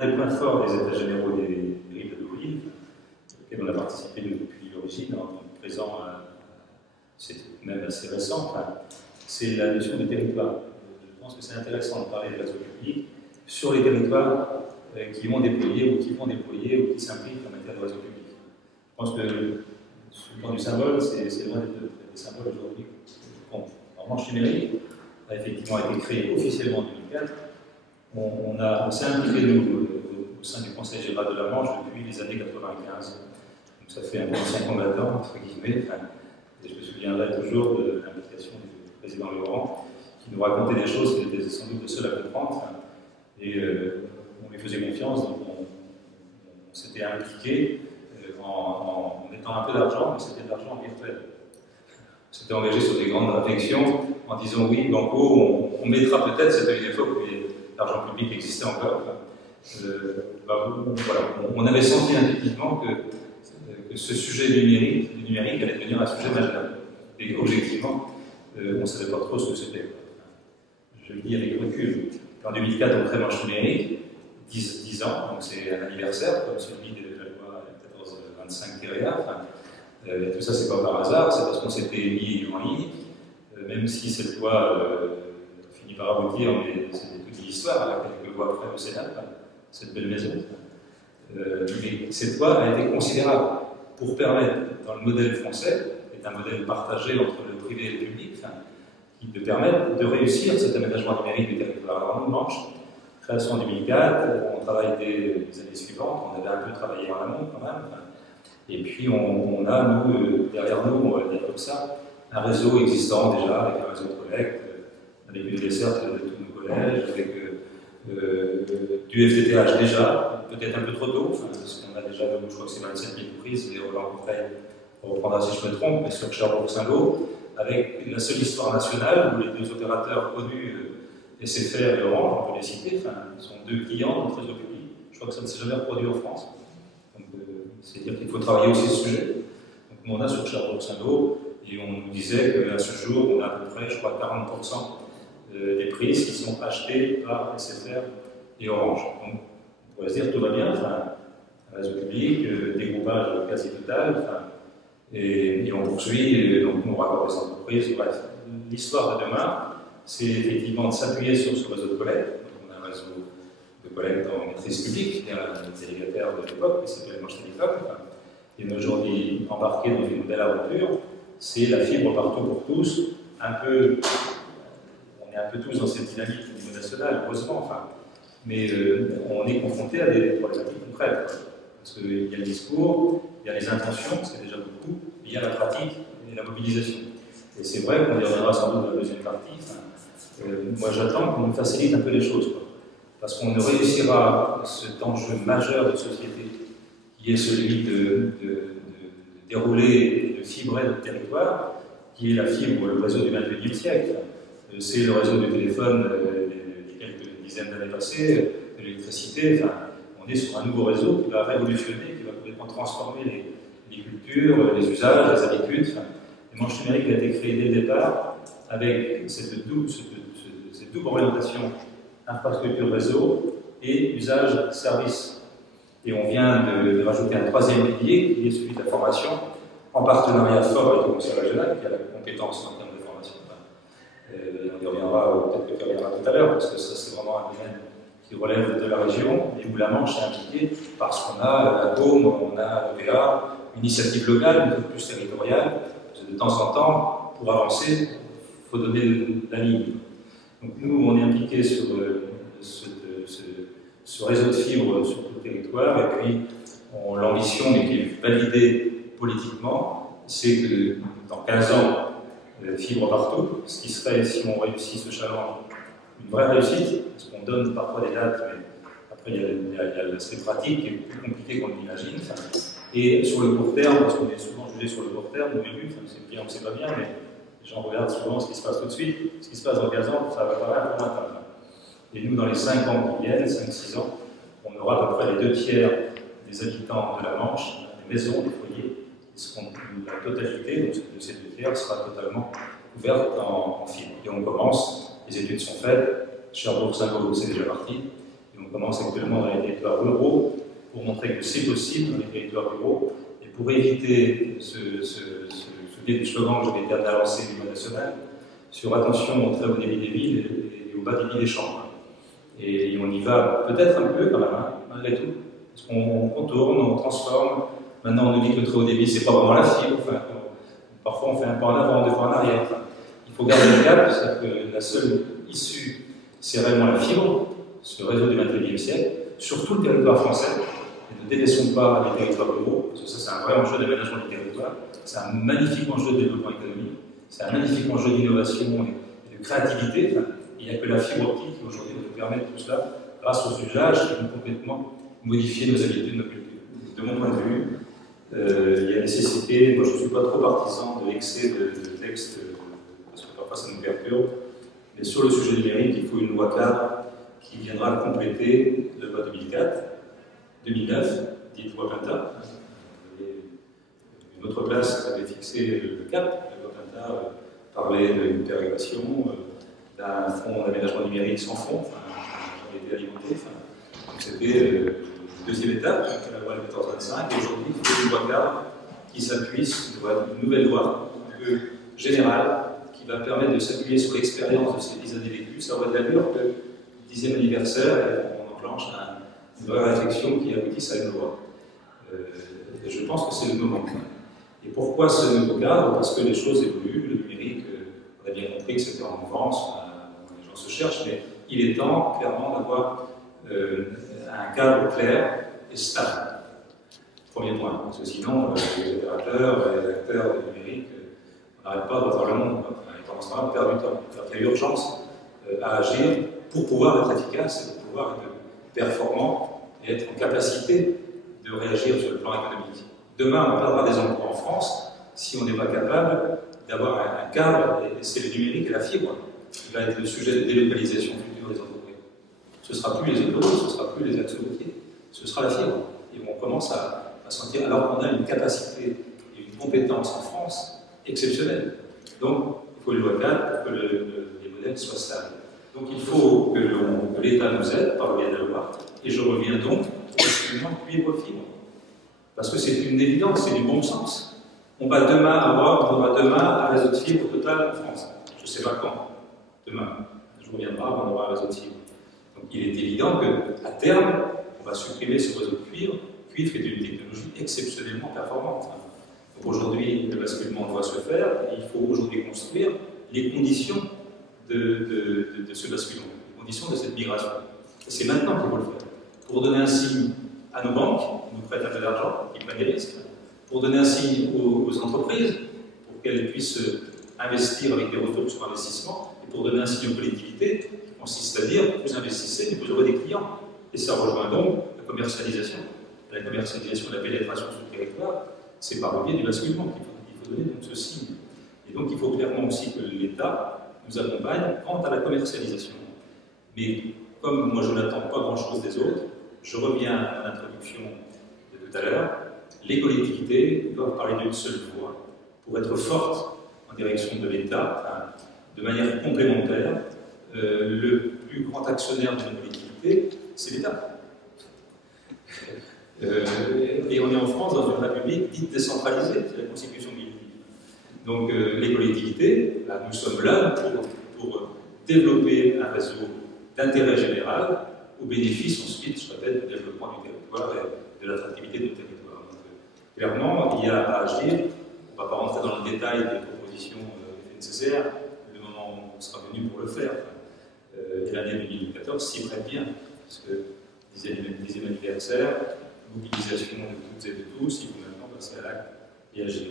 Un des points forts des États généraux des rives de Deauville, auxquels on a participé depuis l'origine, en tant que présent, c'est même assez récent, c'est la notion de territoire. Je pense que c'est intéressant de parler de réseau public sur les territoires qui ont déployé ou qui vont déployer ou qui s'impliquent en matière de réseau public. Je pense que sur le plan du symbole, c'est loin d'être des symboles aujourd'hui. En Manche numérique a effectivement été créé officiellement en 2004. On s'est impliqué, nous, au sein du Conseil général de la Manche depuis les années 95. Donc ça fait un ancien combattant, entre guillemets. Et je me souviendrai toujours de l'implication du président Laurent, qui nous racontait des choses qu'il était sans doute le seul à comprendre. Et on lui faisait confiance, donc on s'était impliqué en mettant un peu d'argent, mais c'était de l'argent virtuel. On s'était engagé sur des grandes réflexions en disant oui, Banco, on mettra peut-être, c'était une époque où l'argent public existait encore. Voilà, on avait senti intuitivement que ce sujet du numérique allait devenir un sujet majeur. Et objectivement, on ne savait pas trop ce que c'était. Je le dis avec recul. En 2004, on crée Manche numérique, 10 ans, donc c'est un anniversaire, comme celui de la loi 1425-1. Tout ça, c'est pas par hasard, c'est parce qu'on s'était mis en ligne, même si cette loi finit par aboutir, mais c'est une petite histoire, quelques lois après au Sénat, cette belle maison. Mais cette loi a été considérable pour permettre, dans le modèle français, qui est un modèle partagé entre le privé et le public, qui peut permettre de réussir cet aménagement numérique du territoire. Alors, nous, Manche, création en 2004, on travaille dès les années suivantes, on avait un peu travaillé en amont quand même, et puis on a, nous, derrière nous, on va dire comme ça, un réseau existant déjà, avec un réseau de collecte, avec une desserte de tous nos collèges, avec du FTTH déjà, peut-être un peu trop tôt, parce qu'on a déjà, je crois que c'est 27 000 prises, et Roland Courteil reprendra si je me trompe, mais sur Cherbourg-Saint-Lô, avec la seule histoire nationale où les deux opérateurs connus, SFR et Orange, on peut les citer, sont deux clients de notre réseau public. Je crois que ça ne s'est jamais reproduit en France. C'est-à-dire qu'il faut travailler aussi ce sujet. Donc, nous, on a sur Cherbourg-Saint-Lô, et on nous disait qu'à ce jour, on a à peu près, je crois, 40% des prises qui sont achetées par SFR et Orange. Donc, on pourrait se dire que tout va bien, un réseau public, dégroupage quasi total, et on poursuit, donc nous raccords des entreprises, bref. L'histoire de demain, c'est effectivement de s'appuyer sur ce réseau de collecte. Donc, on a un réseau de collecte en maîtrise publique, il y a un délégataire de l'époque qui s'appelle Manche Télécom, et on est aujourd'hui embarqué dans une belle aventure. C'est la fibre partout pour tous, on est un peu tous dans cette dynamique au niveau national, heureusement, mais on est confronté à des problématiques concrètes. Parce qu'il y a le discours, il y a les intentions, c'est déjà beaucoup, mais il y a la pratique et la mobilisation. Et c'est vrai qu'on y reviendra sans doute dans la deuxième partie. Moi, j'attends qu'on nous facilite un peu les choses, parce qu'on ne réussira cet enjeu majeur de société, qui est celui de dérouler et de fibrer notre territoire, qui est la fibre, le réseau du XXIe siècle. C'est le réseau du téléphone des quelques dizaines d'années passées, de l'électricité. On est sur un nouveau réseau qui va révolutionner, qui va complètement transformer les cultures, les usages, les habitudes. Le Manche numérique a été créé dès le départ avec cette double orientation infrastructure réseau et usage service. Et on vient de rajouter un troisième pilier qui est celui de la formation, en partenariat fort avec le Conseil régional qui a la compétence en termes de formation. On y reviendra, peut-être que tu reviendras tout à l'heure, parce que ça c'est vraiment un domaine qui relève de la région et où la Manche est impliquée parce qu'on a la Côme, on a l'OPA, une initiative locale, un peu plus territoriale. De temps en temps, pour avancer, il faut donner la ligne. Donc nous, on est impliqués sur ce réseau de fibres sur tout le territoire, et puis l'ambition, mais qui est validée politiquement, c'est que dans 15 ans, fibre partout, ce qui serait, si on réussit ce challenge, une vraie réussite, parce qu'on donne parfois des dates, mais après il y a l'aspect pratique qui est plus compliqué qu'on l'imagine. Et sur le court terme, parce qu'on est souvent jugé sur le court terme, au début, c'est bien, on ne sait pas bien, mais les gens regardent souvent ce qui se passe tout de suite. Ce qui se passe dans 15 ans, ça va paraître un peu lointain. Et nous, dans les 5 ans qui viennent, 5-6 ans, on aura à peu près les 2/3 des habitants de la Manche, des maisons, des foyers, la totalité de ces 2/3 sera totalement couverte en fibre. Et on commence, les études sont faites, Cherbourg-Saint-Lô, c'est déjà parti, et on On commence actuellement dans les territoires ruraux pour montrer que c'est possible dans les territoires ruraux. Et pour éviter ce slogan que je vais lancer au niveau national, sur attention au très haut débit des villes et au bas débit des champs. Et on y va peut-être un peu quand même, hein, malgré tout. Parce qu'on contourne, on transforme. Maintenant, on nous dit que le très haut débit, c'est pas vraiment la fibre. Enfin, parfois, on fait un pas en avant, deux pas en arrière. Il faut garder le cap, c'est-à-dire que la seule issue, c'est réellement la fibre, ce réseau du XXIe siècle, sur tout le territoire français. Et ne délaissons pas les territoires ruraux, parce que ça, c'est un vrai enjeu d'aménagement du territoire. C'est un magnifique enjeu de développement économique. C'est un magnifique enjeu d'innovation et de créativité. Enfin, il n'y a que la fibre optique qui aujourd'hui nous permet tout cela grâce aux usages qui vont complètement modifier nos habitudes, nos cultures. De mon point de vue, il y a nécessité, moi je ne suis pas trop partisan de l'excès de textes, parce que parfois ça nous perturbe, mais sur le sujet numérique, il faut une loi cadre qui viendra compléter la loi 2009, dite loi Pinta. Une autre place avait fixé le cap, la loi Pinta parlait d'une péréquation, d'un fonds d'aménagement numérique sans fond, qui était alimenté. C'était une deuxième étape, la loi 1425, et aujourd'hui, il faut une loi cadre qui s'appuie sur une nouvelle loi, un peu générale, qui va permettre de s'appuyer sur l'expérience de ces 10 années vécues. Ça aurait de l'allure que le 10e anniversaire, et on enclenche une vraie réflexion qui aboutisse à une loi. Et je pense que c'est le moment. Et pourquoi ce nouveau cadre? Parce que les choses évoluent, le numérique, on a bien compris que c'était en mouvance, les gens se cherchent, mais il est temps, clairement, d'avoir un cadre clair et stable. Premier point, parce que sinon, les opérateurs, les acteurs du numérique, on n'arrête pas de voir le monde. On commence à perdre du temps. Il y a urgence à agir pour pouvoir être efficace, pour pouvoir être performant et être en capacité de réagir sur le plan économique. Demain, on perdra des emplois en France si on n'est pas capable d'avoir un cadre, et c'est le numérique et la fibre qui va être le sujet de délocalisation future des entreprises. Ce ne sera plus les autoroutes, ce ne sera plus les axes routiers, ce sera la fibre. Et on commence à sentir, alors qu'on a une capacité et une compétence en France exceptionnelle. Donc, il faut une loi cadre pour que les modèles soient stables. Donc, il faut que l'État nous aide par le biais de la loi. Et je reviens donc au basculement cuivre-fibre. Parce que c'est une évidence, c'est du bon sens. On aura demain un réseau de fibre total en France. Je ne sais pas quand. Demain. Je reviendrai, on aura un réseau de fibre. Donc, il est évident qu'à terme, on va supprimer ce réseau de cuivre. Cuivre est une technologie exceptionnellement performante. Donc aujourd'hui, le basculement doit se faire, et il faut aujourd'hui construire les conditions de ce basculement, les conditions de cette migration. Et c'est maintenant qu'il faut le faire. Pour donner un signe à nos banques, qui nous prêtent un peu d'argent, qui prennent des risques, pour donner un signe aux entreprises, pour qu'elles puissent investir avec des retours sur investissement, et pour donner un signe aux collectivités, qui consiste à dire, vous investissez, mais vous aurez des clients. Et ça rejoint donc la commercialisation. La commercialisation, la pénétration sur le territoire, c'est par le biais du basculement qu'il faut donner donc ce signe. Et donc il faut clairement aussi que l'État nous accompagne quant à la commercialisation. Mais comme moi je n'attends pas grand-chose des autres, je reviens à l'introduction de tout à l'heure, les collectivités doivent parler d'une seule voix pour être fortes en direction de l'État, de manière complémentaire. Le plus grand actionnaire de nos collectivités, c'est l'État. Et on est en France dans une république dite décentralisée, c'est la constitution militaire. Donc les collectivités, là, nous sommes là pour développer un réseau d'intérêt général au bénéfice ensuite, je répète, du développement du territoire et de l'attractivité du territoire. Donc, clairement, il y a à agir. On ne va pas rentrer dans le détail des propositions nécessaires, le moment où on sera venu pour le faire. Et l'année 2014 s'y prête bien, parce que 10e anniversaire, mobilisation de toutes et de tous, il faut maintenant passer à l'acte et agir.